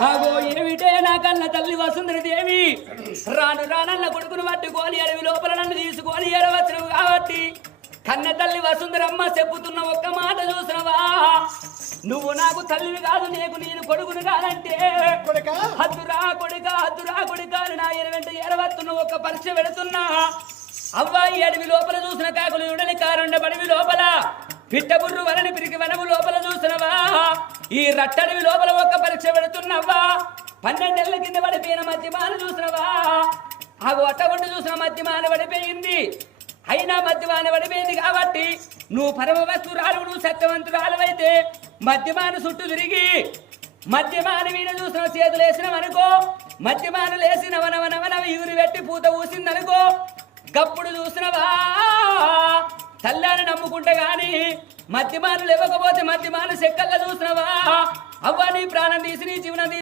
ఆగో ఏమిటే నా కన్న తల్లి వసుంధర దేవి రాను రానన్న కొడుకును పట్టుకొని అడవి లోపల నన్ను తీసుకొని ఎరవచ్చును కాబట్టి కన్న తల్లి వసుంధరమ్మ చెప్పుతున్న ఒక్క మాట చూసినవా నువ్వు నాకు తల్లివి కాదు నీకు నేను కొడుకును కాదంటే హద్దురా కొడుక అని నా వెంట ఎరవత్తున్న ఒక్క పరీక్ష పెడుతున్నా అవ్వాయి అడవి లోపల చూసిన కాకులు ఉడని కారండ పడివి లోపల పిట్టబుర్రు వలని పిరికి వనము లోపల చూసినవా ఈ రట్టడవి లోపల ఒక్క పరీక్ష పెడుతున్నవ్వా 12 ఏళ్ల కింద పడిపోయిన మధ్యమాన చూసినవా ఆ ఒట్టగొండు చూసిన మధ్యమాన పడిపోయింది అయినా మధ్యమాన పడిపోయింది కాబట్టి నువ్వు పరమ వస్తురాలు నువ్వు సత్యవంతురాలు అయితే మధ్యమాన చుట్టూ తిరిగి మధ్యమాన వీణ చూసిన చేతులు వేసినవనుకో మధ్యమాన లేసి నవనవనవన ఇగురు పెట్టి పూత ఊసిందనుకో గప్పుడు చూసినవా తల్లాన్ని నమ్ముకుంటే గాని మధ్యమానులు ఇవ్వకపోతే మధ్యమాను చెక్కల్లో చూసినవా అవ్వ నీ ప్రాణం తీసి నీ జీవనం